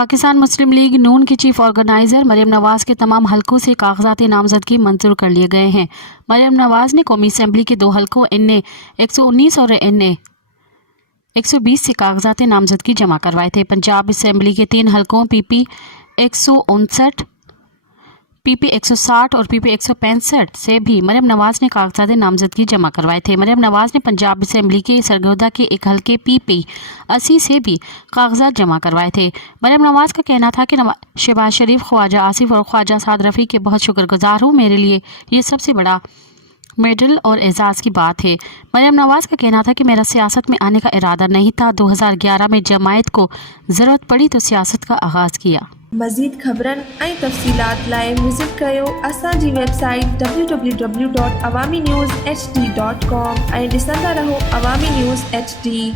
पाकिस्तान मुस्लिम league नून की chief organiser Maryam Nawaz के तमाम हलकों से कागजात नामजदगी मंजूर कर लिए गए हैं। मरियम नवाज ने कौमी असम्बली के 2 हलकों NA 119 और NA 120 से कागजात नामजदगी जमा करवाए थे। पंजाब असम्बली के 3 हलकों PP 159, PP 160 और PP 165 से भी मरियम नवाज ने कागजात नामजदगी जमा करवाए थे। मरियम नवाज ने पंजाब असम्बली के सरगोदा के 1 हलके PP 80 से भी कागजात जमा करवाए थे। मरियम नवाज का कहना था कि शहबाज शरीफ, ख्वाजा आसिफ और ख्वाजा साद रफ़ी के बहुत शुक्रगुजार हूँ। मेरे लिए ये सबसे बड़ा मेडल और एजाज़ की बात है। मरियम नवाज का कहना था कि मेरा सियासत में आने का इरादा नहीं था। 2011 में जमायत को ज़रूरत पड़ी तो सियासत का आगाज़ किया। मज़ीद ख़बरनि ऐं तफ़सीलात लाइ विज़िट कयो असांजी वेबसाइट www.awamiNewsHD.com ऐं ॾिसंदा रहो अवामी न्यूज़ HD।